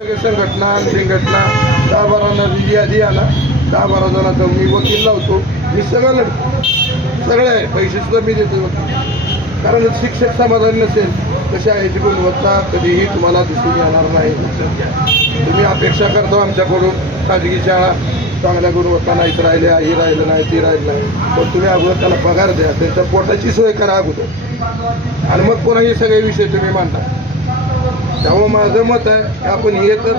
सगळे संघटना घटना दहा बारा यादी आला. दहा बारा जणांचा मी वकील लावतो मी सगळं लढतो. सगळे आहे पैसे सुद्धा मी देतो. कारण शिक्षक समाधान नसेल कशा याची गुणवत्ता कधीही तुम्हाला दिसून येणार नाही. तुम्ही अपेक्षा करतो आमच्याकडून. खाजगी शाळा चांगल्या गुणवत्ता नाहीत राहिल्या ही राहिलं नाही ती राहिलं नाही. पण तुम्ही अगोदर त्याला पगार द्या त्यांच्या पोटाची सोय करा अगोदर. आणि मग पुन्हा हे सगळे विषय तुम्ही मांडा. त्यामुळे माझं मत आहे की आपण हे तर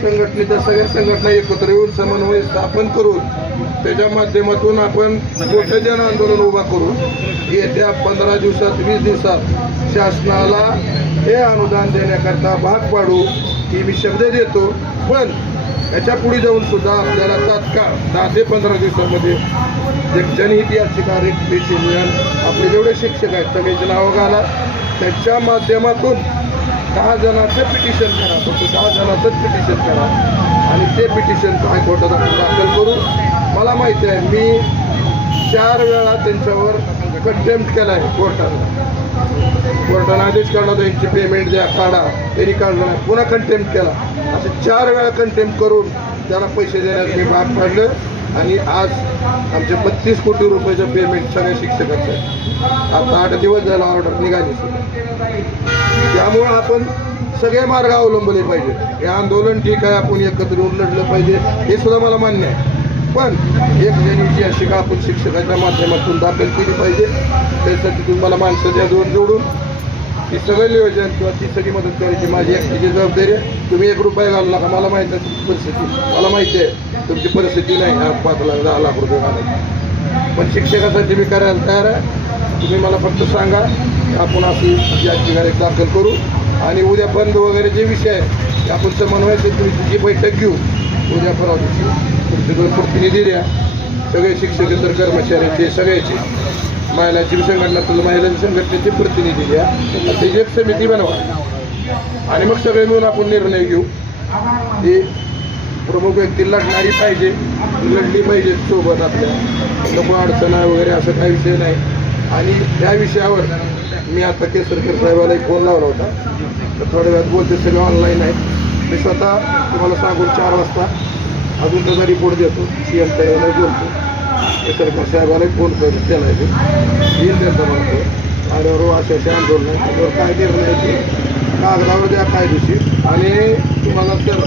संघटनेच्या सगळ्या संघटना एकत्र येऊन समन्वय स्थापन करून त्याच्या माध्यमातून आपण मोठं जन आंदोलन उभा करू येत्या पंधरा दिवसात वीस दिवसात शासनाला हे अनुदान देण्याकरता भाग पाडू ही मी शब्द देतो. पण याच्यापुढे जाऊन सुद्धा आपल्याला तात्काळ दहा ते पंधरा दिवसामध्ये एक जनहित याचिका रिट युनियन आपले जेवढे शिक्षक आहेत सगळ्याचे नावं घाला. त्याच्या माध्यमातून दहा जणांचं पिटिशन करा. फक्त दहा जणांचंच पिटिशन करा. आणि ते पिटिशन हायकोर्टात आपण दाखल करू. मला माहिती आहे मी चार वेळा त्यांच्यावर कंटेम्प्ट केला आहे कोर्टाला कोर्टाने आदेश काढला होता यांची पेमेंट द्या काढा. त्यांनी काढलं नाही. पुन्हा कंटेम्प्ट केला. असे चार वेळा कंटेम्प्ट करून त्याला पैसे देण्यास मी भाग पाडलं. आणि आज आमचे बत्तीस कोटी रुपयाचं पेमेंट सगळ्या शिक्षकांचं आहे. आता आठ दिवस झाला ऑर्डर निघाली सुद्धा. त्यामुळं आपण सगळे मार्ग अवलंबले पाहिजे हे आंदोलन ठीक आहे आपण एकत्र येऊन लढलं पाहिजे हे सुद्धा मला मान्य आहे. पण एक जणीची याचिका आपण शिक्षकाच्या माध्यमातून दाखल केली पाहिजे. त्यासाठी तुम्हाला माणसं द्या दोन जोडून. ती सगळं नियोजन किंवा ती सगळी मदत करायची माझी एकटीची जबाबदारी आहे. तुम्ही एक रुपये घालू नका मला माहिती आहे तुमची परिस्थिती. मला माहिती आहे तुमची परिस्थिती नाही. हा पाच लाख दहा लाख रुपये घालायची. पण शिक्षकासाठी मी करायला तयार आहे. तुम्ही मला फक्त सांगा आपण अशी याचिका एक दाखल करू. आणि उद्या बंद वगैरे जे विषय आहे ते आपण समन्वय समितीची बैठक घेऊ उद्या परवा दिवशी दोन प्रतिनिधी द्या. सगळे शिक्षक इतर कर्मचाऱ्यांचे सगळ्याचे. महिलाची संघटना तुला महिलांच्या संघटनेचे प्रतिनिधी द्या. त्याची एक समिती बनवा. आणि मग सगळे मिळून आपण निर्णय घेऊ. की प्रमुख व्यक्ती लढणारी पाहिजे. लढली पाहिजे सोबत आपल्या. नको अडचण आहे वगैरे असं काही विषय नाही. आणि त्या विषयावर मी आता केसरकर साहेबाला एक फोन लावला होता. तर थोड्या वेळात बोलते सगळे ऑनलाईन आहेत. मी स्वतः तुम्हाला सांगून चार वाजता अजून त्याचा रिपोर्ट देतो. सी एम साहेबाला बोलतो. केसरकर साहेबाला फोन करतो त्याला येईल त्यांचा म्हणतो. आणि रो असे असे आंदोलन आहे त्याच्यावर काय निर्णय ते कागदावर द्या कायदेशीर. आणि तुम्हाला तर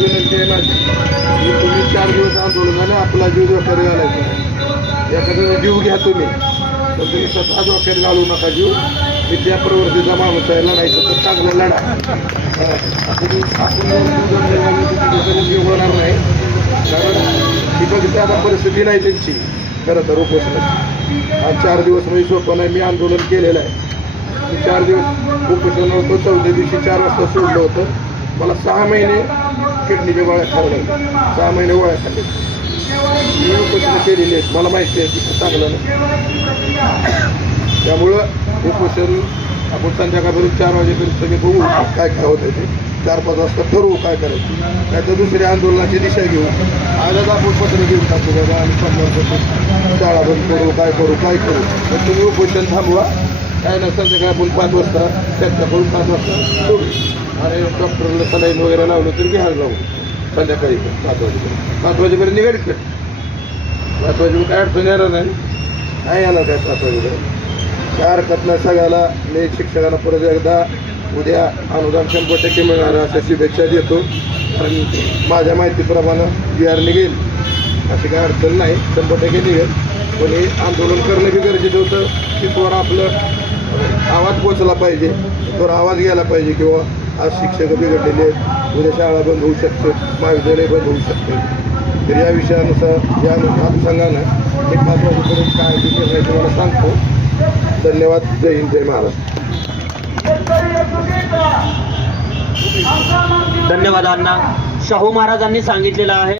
विनंती आहे माझी की तुम्ही चार दिवस आंदोलन आपला जीव धोक्यात घालायचा आहे. एखाद्याचा जीव घ्या तुम्ही. तर तुम्ही स्वतः धोक्यात घालू नका जीव. विद्या प्रवृत्तीचा माणूस आहे लढायचं तर चांगलं लढा. आपण आपण होणार नाही. कारण ही बघितली आता परिस्थिती नाही त्यांची. खरं तर उपोषणाची. आज चार दिवस म्हणजे सोपं नाही मी आंदोलन केलेलं आहे. मी चार दिवस उपोषण होतो चौथ्या दिवशी चार वाजता सोडलं होतं. मला सहा महिने किडनीच्या गोळ्या खाल्ल्या सहा महिने गोळ्या खाल्ल्या उपोषण केलेली आहेत. मला माहिती आहे की चांगलं नाही. त्यामुळं उपोषण आपण संध्याकाळपर्यंत चार वाजेपर्यंत सगळे बघू काय काय होतं ते. चार पाच वाजता ठरवू काय करायचं. नाही तर दुसऱ्या आंदोलनाची दिशा घेऊ. आजच आपण पत्र घेऊन टाकू बाबा आणि शंभर शाळा बंद करू काय करू काय करू. तर तुम्ही उपोषण थांबवा. काय ना संध्याकाळी आपण पाच वाजता चर्चा करून पाच वाजता सोडू. आणि डॉक्टरला सलाईन वगैरे लावलं तरी घ्यायला लावू संध्याकाळी सात वाजेपर्यंत. पाच वाजेपर्यंत निघालीच का पाच वाजेपर्यंत काय अडचण येणार नाही. नाही येणार काय सात वाजेपर्यंत. काय हरकत नाही सगळ्याला मी शिक्षकांना परत एकदा उद्या अनुदान शंभर टक्के मिळणार अशा शुभेच्छा देतो. कारण माझ्या माहितीप्रमाणे बी आर निघेल अशी काही अडचण नाही. शंभर टक्के निघेल. पण हे आंदोलन करणं बी गरजेचं होतं. की तिथवर आपलं आवाज पोचला पाहिजे. तोवर आवाज गेला पाहिजे किंवा आज शिक्षक बिघडलेले आहेत. उद्या शाळा बंद होऊ शकते महाविद्यालय बंद होऊ शकते. तर या विषयानुसार या अनुषंगानं एक पाच वाजेपर्यंत काय निर्णय तुम्हाला सांगतो. धन्यवाद. जय हिंद जय महाराष्ट्र. धन्यवाद अण्णा. शाहू महाराजांनी सांगितलेलं आहे.